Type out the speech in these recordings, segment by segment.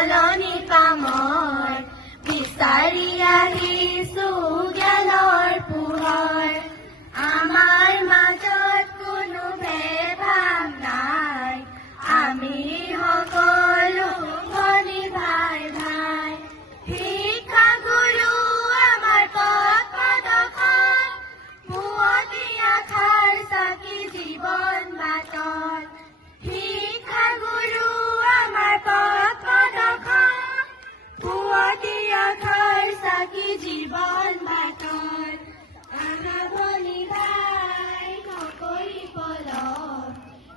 নলনি পামৰ বিচাৰি আহিছো জ্ঞানৰ পোহৰ আমাৰ মাজত কোনো ভেদ-ভাৱ নাই আমি সকলো ভনী ভাই ভাই শিক্ষা গুৰু আমাৰ পথ প্ৰদৰ্শক পুৱতি আশাৰ চাকি জীৱন বাটত শিক্ষা গুৰু আমাৰ পথ প্ৰদৰ্শক পুৱতি আশাৰ চাকি জীৱন বাটত আমাৰ ভনী ভাই নকৰি পলক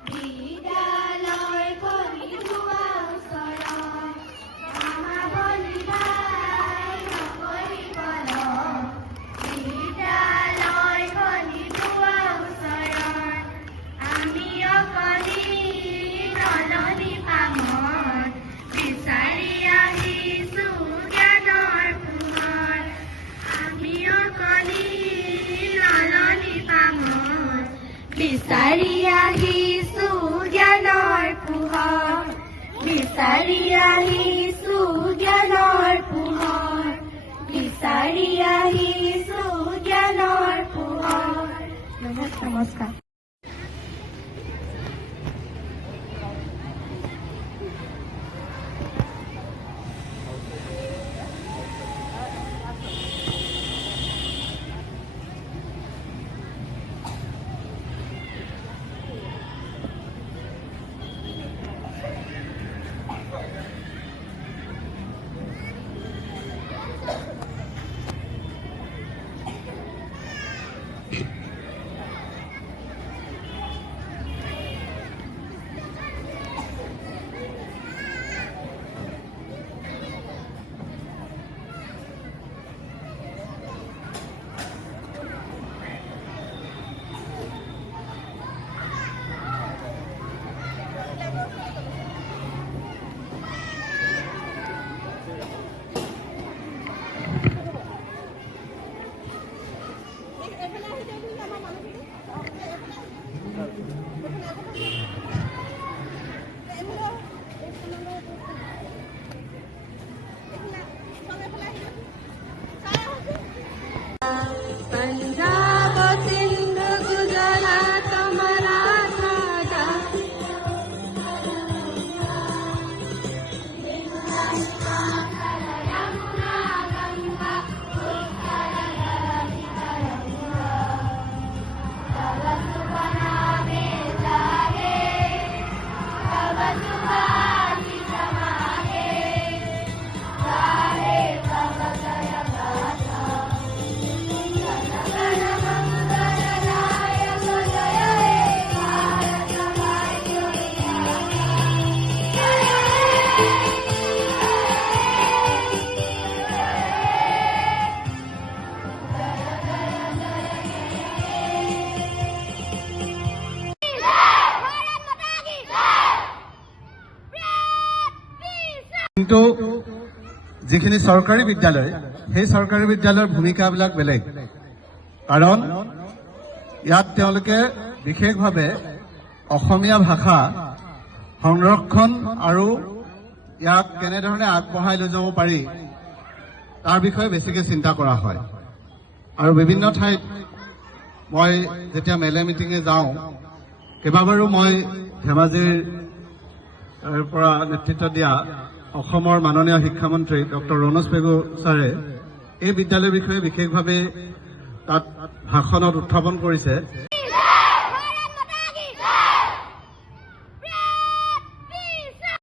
বিদ্যালয় কৰি যোৱা ওচৰত আমাৰ ভনী ভাই নকৰি পলক বিদ্যালয় কৰি যোৱা ওচৰত আমি অকলি নলনি পামৰ বিচাৰি আহিছো জ্ঞানৰ পোহৰ আমি অকলি নলনি পামৰ বিচাৰি আহিছো জ্ঞানৰ পোহৰ বিচাৰি আহিছো জ্ঞানৰ পোহৰ বিচাৰি আহিছো জ্ঞানৰ পোহৰ নমস্কাৰ पंजाब सिंध गुजरात मराठा কিন্তু যিখিনি চৰকাৰী বিদ্যালয় সেই চৰকাৰী বিদ্যালয়ৰ ভূমিকাবিলাক বেলেগ কাৰণ ইয়াত তেওঁলোকে বিশেষভাৱে অসমীয়া ভাষা সংৰক্ষণ আৰু ইয়াক কেনেধৰণে আগবঢ়াই লৈ যাব পাৰি তাৰ বিষয়ে বেছিকৈ চিন্তা কৰা হয় আৰু বিভিন্ন ঠাইত মই যেতিয়া মেলে মিটিঙে যাওঁ কেইবাবাৰো মই ধেমাজিৰ পৰা নেতৃত্ব দিয়া অসমৰ মাননীয় শিক্ষামন্ত্ৰী ডক্টৰ ৰণোজ পেগু ছাৰে এই বিদ্যালয়ৰ বিষয়ে বিশেষভাৱে তাত ভাষণত উত্থাপন কৰিছে।